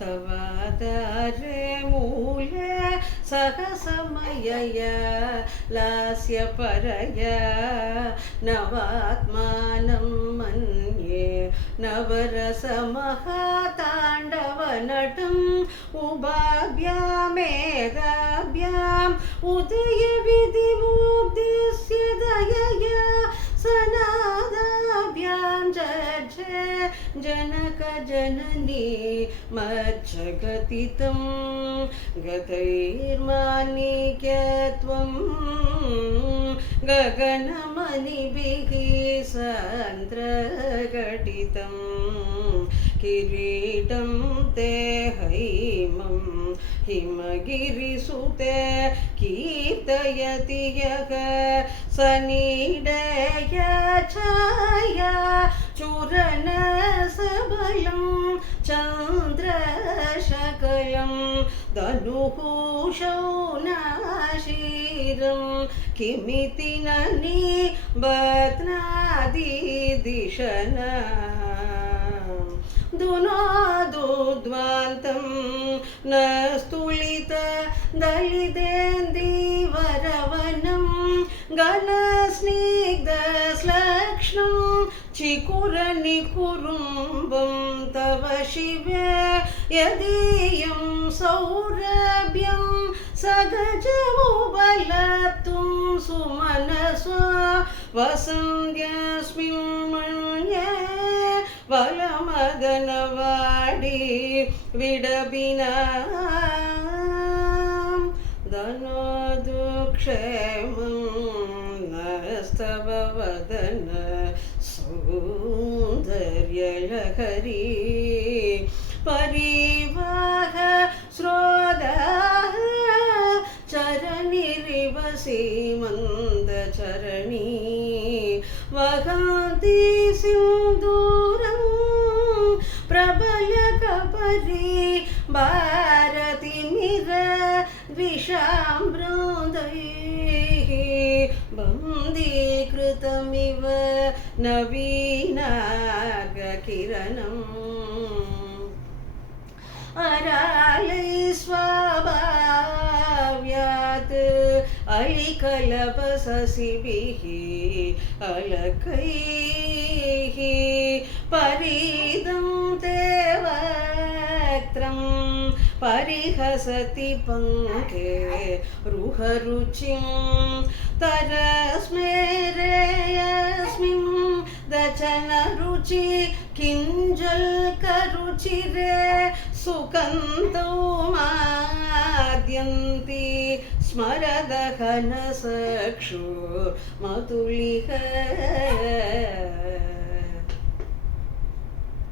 तवादारे मूले सहसमयय लास्यपरय नवात्मानं मन्ये नवरसमहाताण्डवनटम् उभाभ्यामेधाभ्याम् उदयविधिमुद्दिश्य दयया सनादाभ्यां जजे जनकजननी मज्जगतितं गतैर्माणिक्यत्वं गगनमणिभिः सान्द्रघटितं किरीटं ते हैमं हिमगिरिसुते कीर्तयति यः सनीडय छाया चूरणसबलं चन्द्रशकलं धनुः शौनाशीरं किमिति न निबध्नाति दिशना दुनादुद्वान्तं न स्तुलित दलितेन्दीवरवनं घनस्निग्धश्लक्ष्णं चिकुरनिकुरुम्बं तव शिवे यदीयं सौरभ्यं सगजमुपलप्तुं सुमनसा वसन्त्यस्मिन् मन्ये वलमदनवाडी विडबिना धनोदुक्षेमं नस्तव वदन सौन्दर्यलहरी परिवाह स्रोतः चरणिरिव सीमन्तचरणी वहन्ति सिन्दूरं प्रबलकपरी भारतिमिर द्विषामृदैः बन्दीकृतमिव नवीनागकिरणम् अरालै स्वाभाव्यात् अलिकलपशशिभिः अलकैः परिदं ते वक्त्रं परिहसति पङ्के रुहरुचिं तरस्मेरेऽस्मिन् दचनरुचि किञ्जल्करुचिरे सुकन्तौ माद्यन्ति स्मरदहनसक्षु मतुलिह